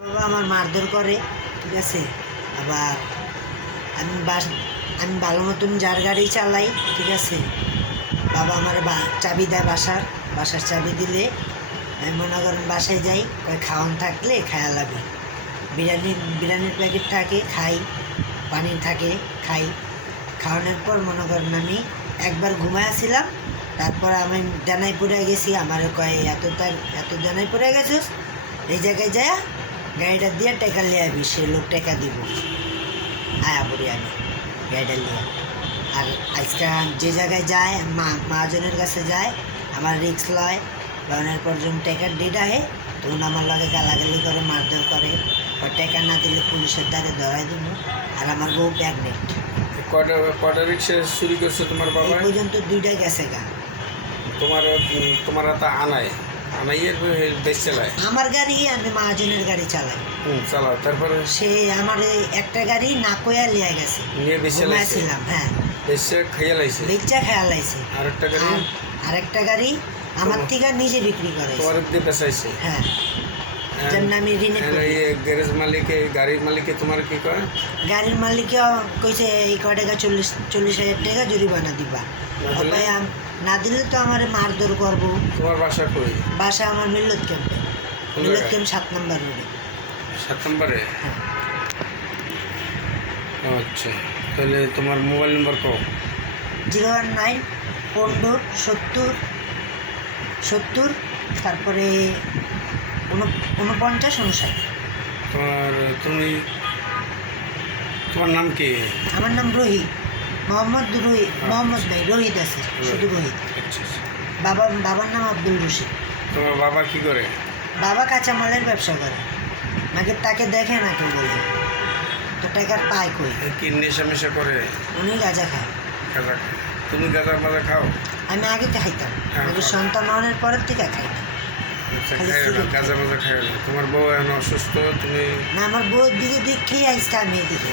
বাবা আমার মারধর করে, ঠিক আছে। আবার আমি ভালো মতন যার গাড়ি চালাই, ঠিক আছে। বাবা আমার চাবি দেয়, বাসার চাবি দিলে আমি মনে করেন বাসায় যাই, ওই খাওয়ান থাকলে খায়া লাগে। বিরিয়ানির প্যাকেট থাকে, খাই। পানি থাকে, খাই। খাওয়ানোর পর মনে করেন আমি একবার ঘুমাইছিলাম, তারপর আমি ডানায় পড়ে গেছি। আমার কয় এত ডানায় পড়ে গেছিস, এই জায়গায় যায় গাড়িটা দিয়ে টেকা লিয়ে আবি, সে লোক টেকা দিব। আয়া পড়ি আমি গাড়িটা লিয়ে। আর আজকে যে জায়গায় যায় মহাজনের কাছে যায়, আমার রিক্স লয়, লয়নের পর যখন টেকার ডেট আহে তখন আমার লগে গালাগালি করে, মারধর করে। টেকা না দিলে পুলিশের দ্বারে ধরাই দিব। আর আমার বউ প্রেগনেন্ট। কটা রিক্সা চুরি করছে তোমার বাবা? এই পর্যন্ত 2টা গেছে গা। তোমার তো আনাইয়ের দেশ চালায়। আমার গাড়ি, আমি মহাজনের গাড়ি চালাই। চালাও, তারপরে সে আমার একটা গাড়ি না কইয়া লিয়া গেছে, নিয়ে বেশি ঘুমাইছিলাম। হ্যাঁ, বেশি খাইয়া লাইছে। বেচা খেয়াল আইছে। আরেকটা গাড়ি আমার থেকে নিজে বিক্রি করে, তোমার দিয়ে বেচাইছে। হ্যাঁ, যেমন আমি ঋণে গ্যারেজ মালিকে, গাড়ির মালিকে তোমার কি করে? গাড়ির মালিকে কইছে এই কয় টাকা 40,000 টাকা জরিমানা দিবা। না দিলে তো আমার মারধর করবো। তোমার বাসা কই? বাসা আমার মিল্লত ক্যাম্পে। মিল্লত ক্যাম্প 7 নম্বর রোডে। 7 নম্বরে? হ্যাঁ। আচ্ছা, তাহলে তোমার মোবাইল নম্বর কও। 019 15 70 70, তারপরে 49 59। তোমার নাম কি? আমার নাম রোহিত, মোহাম্মদ নাই, রোহিত আছে, শুধু রোহিত। বাবার নাম আব্দুল রশিদ। তোমার বাবা কি করে? বাবা কাঁচামালের ব্যবসা করে। তাকে দেখে না কেউ, বলে তো টাকার পায় কই। কি নেশা করে? উনি গাঁজা খায়। গাঁজা খায়? তুমি গাঁজা মাজা খাও? আমি আগে খাইতাম, কিন্তু সন্তান হওয়ার পরের থেকে খাই না। গাঁজা মাজা খাই না। তোমার বউ এখন অসুস্থ, তুমি? না, আমার বউয়ের দিকে দেখেই আজকে আমি এদিকে।